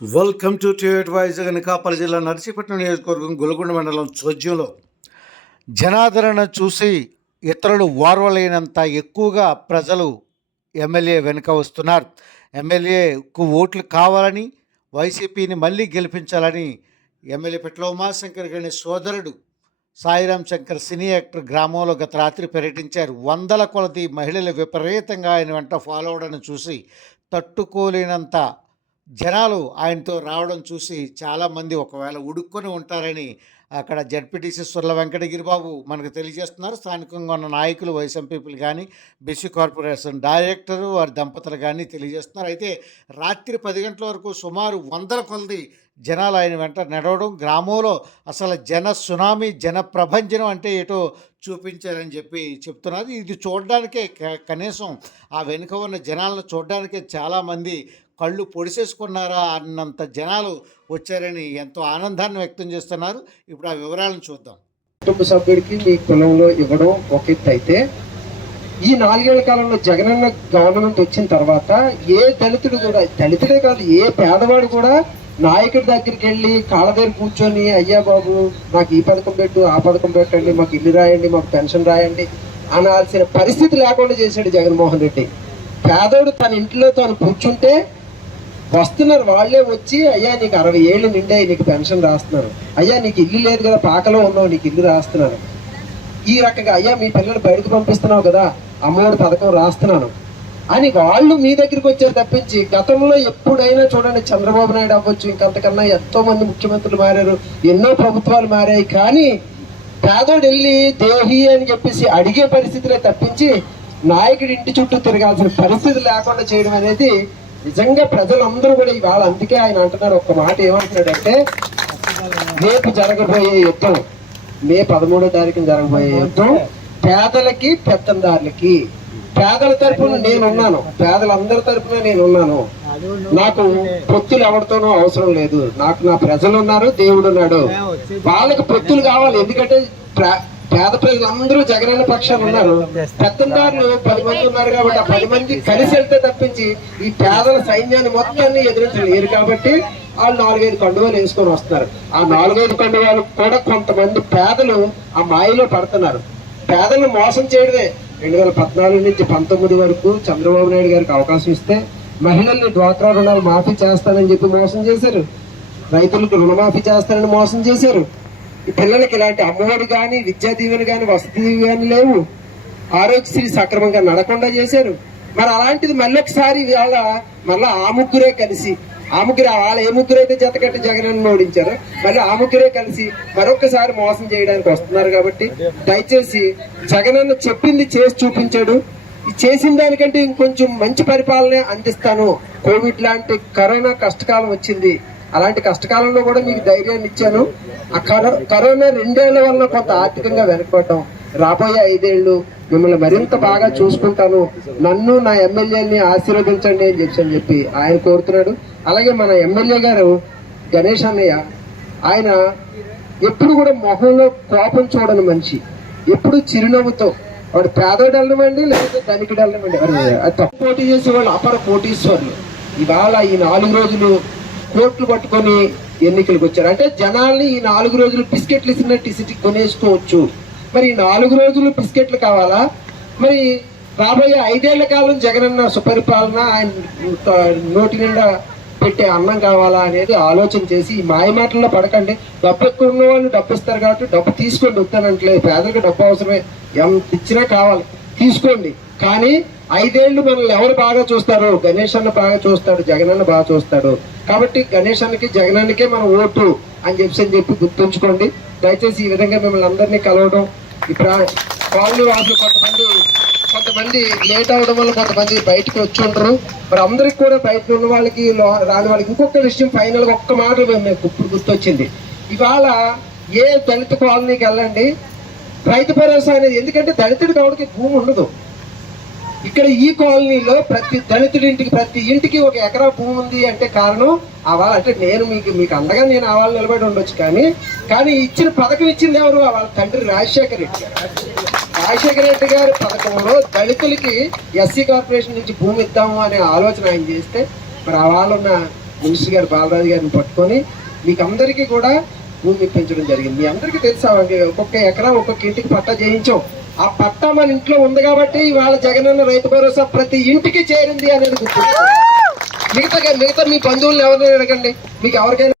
Welcome to TET voice. Anakapalli జిల్లా నర్సీపట్నం నియోజకవర్గం గులగొండ మండలం చోద్యంలో జనాదరణ చూసి ఇతరులు ఓర్వలేనంత ఎక్కువగా ప్రజలు ఎమ్మెల్యే వెనుక వస్తున్నారు. ఎమ్మెల్యేకు ఓట్లు కావాలని, వైసీపీని మళ్ళీ గెలిపించాలని ఎమ్మెల్యే పెట్ల ఉమాశంకర్ గారి సోదరుడు సాయిరాం శంకర్ సినీ యాక్టర్ గ్రామంలో గత రాత్రి పర్యటించారు. వందల కొలది మహిళలు విపరీతంగా ఆయన వెంట ఫాలో అవడాన్ని చూసి తట్టుకోలేనంత జనాలు ఆయనతో రావడం చూసి చాలామంది ఒకవేళ ఉడుక్కొని ఉంటారని అక్కడ జడ్పీటీసీ సుర్ల వెంకటగిరిబాబు మనకు తెలియజేస్తున్నారు. స్థానికంగా ఉన్న నాయకులు, వైఎస్ఎంపీలు కానీ, బీసీ కార్పొరేషన్ డైరెక్టరు, వారి దంపతులు కానీ తెలియజేస్తున్నారు. అయితే రాత్రి 10 గంటల వరకు సుమారు వందల కొలది జనాలు ఆయన వెంట నడవడం, గ్రామంలో అసలు జన సునామీ, జన ప్రభంజనం అంటే ఏటో చూపించారని చెప్తున్నారు. ఇది చూడడానికే కనీసం ఆ వెనుక ఉన్న జనాలను చూడడానికే చాలామంది కళ్ళు పొడిసేసుకున్నారా అన్నంత జనాలు వచ్చారని ఎంతో ఆనందాన్ని వ్యక్తం చేస్తున్నారు. ఇప్పుడు ఆ వివరాలను చూద్దాం. కుటుంబ సభ్యుడికి మీ కులంలో ఇవ్వడం ఒక ఎత్తు అయితే, ఈ 4 ఏళ్ల కాలంలో జగనన్న గవర్నమెంట్ వచ్చిన తర్వాత ఏ దళితుడు కూడా, దళితుడే కాదు ఏ పేదవాడు కూడా నాయకుడి దగ్గరికి వెళ్ళి కాళ్ళ దగ్గర కూర్చొని అయ్యా బాబు నాకు ఈ పథకం పెట్టు, ఆ పథకం పెట్టండి, మాకు ఇల్లు రాయండి, మాకు పెన్షన్ రాయండి అనాల్సిన పరిస్థితి లేకుండా చేశాడు జగన్మోహన్ రెడ్డి. పేదోడు తన ఇంట్లో తాను కూర్చుంటే వస్తున్నారు, వాళ్లే వచ్చి అయ్యా నీకు 60 ఏళ్ళు నిండాయి, నీకు పెన్షన్ రాస్తున్నారు, అయ్యా నీకు ఇల్లు లేదు కదా, పాకలో ఉన్నావు, నీకు ఇల్లు రాస్తున్నాను, ఈ రకంగా అయ్యా మీ పిల్లలు బయటకు పంపిస్తున్నావు కదా, అమ్మఒడి పథకం రాస్తున్నాను అని వాళ్ళు మీ దగ్గరికి వచ్చారు తప్పించి, గతంలో ఎప్పుడైనా చూడండి చంద్రబాబు నాయుడు అవ్వచ్చు, ఇంకంతకన్నా ఎంతో మంది ముఖ్యమంత్రులు మారారు, ఎన్నో ప్రభుత్వాలు మారాయి, కానీ పేదోడు వెళ్ళి దేహి అని చెప్పేసి అడిగే పరిస్థితులే తప్పించి నాయకుడి ఇంటి చుట్టూ తిరగాల్సిన పరిస్థితి లేకుండా చేయడం అనేది నిజంగా ప్రజలందరూ కూడా ఇవాళ, అందుకే ఆయన అంటున్నారు ఒక్క మాట, ఏమంటున్నాడంటే రేపు జరగబోయే యుద్ధం, మే 13వ తారీఖున జరగబోయే యుద్ధం పేదలకి, పెత్తందారులకి. పేదల తరపున నేనున్నాను, పేదలందరి తరపున నేనున్నాను, నాకు పొత్తులు ఎవరితోనూ అవసరం లేదు, నాకు నా ప్రజలు ఉన్నారు, దేవుడు ఉన్నాడు, వాళ్ళకి పొత్తులు కావాలి. ఎందుకంటే పేద ప్రజలందరూ జగనన్న పక్షాలు ఉన్నారు, పెత్తందారులు 10 మంది ఉన్నారు కాబట్టి ఆ 10 మంది కలిసి వెళ్తే తప్పించి ఈ పేదల సైన్యాన్ని మొత్తాన్ని ఎదిరించలేరు కాబట్టి వాళ్ళు 4-5 కండువాలు వేసుకొని వస్తున్నారు. ఆ 4-5 కండువాలు కూడా కొంతమంది పేదలు ఆ మాయలో పడుతున్నారు. పేదలను మోసం చేయడమే. 2014 నుంచి 19 వరకు చంద్రబాబు నాయుడు గారికి అవకాశం ఇస్తే మహిళల్ని డ్వాక్రా రుణాలు మాఫీ చేస్తానని చెప్పి మోసం చేశారు, రైతులకు రుణమాఫీ చేస్తానని మోసం చేశారు. ఈ పిల్లలకి ఇలాంటి అమ్మఒడి కానీ, విద్యా దీవెన కానీ, వసతి కానీ లేవు, ఆరోగ్యశ్రీ సక్రమంగా నడకుండా చేశారు. మరి అలాంటిది మళ్ళీ ఒకసారి వాళ్ళ మళ్ళీ ఆ ముగ్గురే కలిసి, వాళ్ళ ఏ ముగ్గురైతే జతకట్టి జగనన్న ఓడించారో మళ్ళీ ఆ ముగ్గురే కలిసి మరొకసారి మోసం చేయడానికి వస్తున్నారు. కాబట్టి దయచేసి జగనన్న చెప్పింది చేసి చూపించాడు, ఈ చేసిన దానికంటే ఇంకొంచెం మంచి పరిపాలన అందిస్తాను. కోవిడ్ లాంటి కరోనా కష్టకాలం వచ్చింది, అలాంటి కష్టకాలంలో కూడా మీకు ధైర్యాన్ని ఇచ్చాను. ఆ కరోనా 2 ఏళ్ల వల్ల కొంత ఆర్థికంగా వెనకబడ్డాం, రాబోయే 5 ఏళ్ళు మిమ్మల్ని మరింత బాగా చూసుకుంటాను, నన్ను నా ఎమ్మెల్యేని ఆశీర్వదించండి అని చెప్పి ఆయన కోరుతున్నాడు. అలాగే మన ఎమ్మెల్యే గారు గణేష్ అన్నయ్య, ఆయన ఎప్పుడు కూడా మొహంలో కోపం చూడని మనిషి, ఎప్పుడు చిరునవ్వుతో, వాడు పేదోడు వెళ్ళమండి లేకపోతే ధనికుడు వెళ్ళమండి, తప్పు పోటీ చేసే వాళ్ళు అపర కోటీశ్వర్లు ఇవాళ ఈ 4 రోజులు కోట్లు పట్టుకొని ఎన్నికలకు వచ్చారు. అంటే జనాల్ని ఈ 4 రోజులు బిస్కెట్లు ఇచ్చినట్టు సిటీ కొనేసుకోవచ్చు. మరి ఈ 4 రోజులు బిస్కెట్లు కావాలా, మరి రాబోయే 5 ఏళ్ల కాలం జగనన్న సుపరిపాలన, ఆయన నోటి నిండా పెట్టే అన్నం కావాలా అనేది ఆలోచన చేసి ఈ మాయ మాటల్లో పడకండి. డబ్బు ఎక్కువ ఉన్న వాళ్ళు డబ్బు ఇస్తారు కాబట్టి డబ్బు తీసుకోండి, వస్తానంటలేదు, పేదలకు డబ్బు అవసరమే, ఎంత ఇచ్చినా కావాలి తీసుకోండి. కానీ 5 ఏళ్ళు మనల్ని ఎవరు బాగా చూస్తారు? గణేష్ అన్న బాగా చూస్తాడు, జగనన్న బాగా చూస్తాడు. కాబట్టి గణేష్ అన్నకి, జగనన్నకే మన ఓటు అని చెప్పి గుర్తుంచుకోండి. దయచేసి ఈ విధంగా మిమ్మల్ని అందరినీ కలవడం, ఇప్పుడు కాలనీ వాసులు కొంతమంది లేట్ అవడం వల్ల కొంతమంది బయటకు వచ్చి ఉంటారు. మరి అందరికి కూడా బయట ఉన్న వాళ్ళకి, రాని వాళ్ళకి ఇంకొక విషయం ఫైనల్గా ఒక్క మాట ఇప్పుడు గుర్తొచ్చింది. ఇవాళ ఏ దళిత కాలనీకి వెళ్ళండి, రైతు భరోసా అనేది, ఎందుకంటే దళితుడి కావడానికి భూమి ఉండదు. ఇక్కడ ఈ కాలనీలో ప్రతి దళితుడింటికి, ప్రతి ఇంటికి 1 ఎకరా భూమి ఉంది అంటే కారణం వాళ్ళ, అంటే నేను మీకు అండగా నేను వాళ్ళు నిలబడి ఉండొచ్చు, కానీ ఇచ్చిన పథకం ఇచ్చింది ఎవరు? వాళ్ళ తండ్రి రాజశేఖర రెడ్డి గారు. రాజశేఖర రెడ్డి గారి పథకంలో దళితులకి ఎస్సీ కార్పొరేషన్ నుంచి భూమి ఇద్దాము అనే ఆలోచన ఆయన చేస్తే, మరి వాళ్ళున్న మినిస్టర్ గారు బాలరాజు గారిని పట్టుకొని మీకు అందరికీ కూడా భూమి ఇప్పించడం జరిగింది. మీ అందరికీ తెలుసా, ఒక్కొక్క ఎకరా ఒక్కొక్క ఇంటికి పట్టా చేయించాం. ఆ పట్టా మన ఇంట్లో ఉంది కాబట్టి ఇవాళ జగనన్న రైతు భరోసా ప్రతి ఇంటికి చేరింది అనేది గుర్తు. మిగతా మీ బంధువులను ఎవరిని అడగండి, మీకు ఎవరికైనా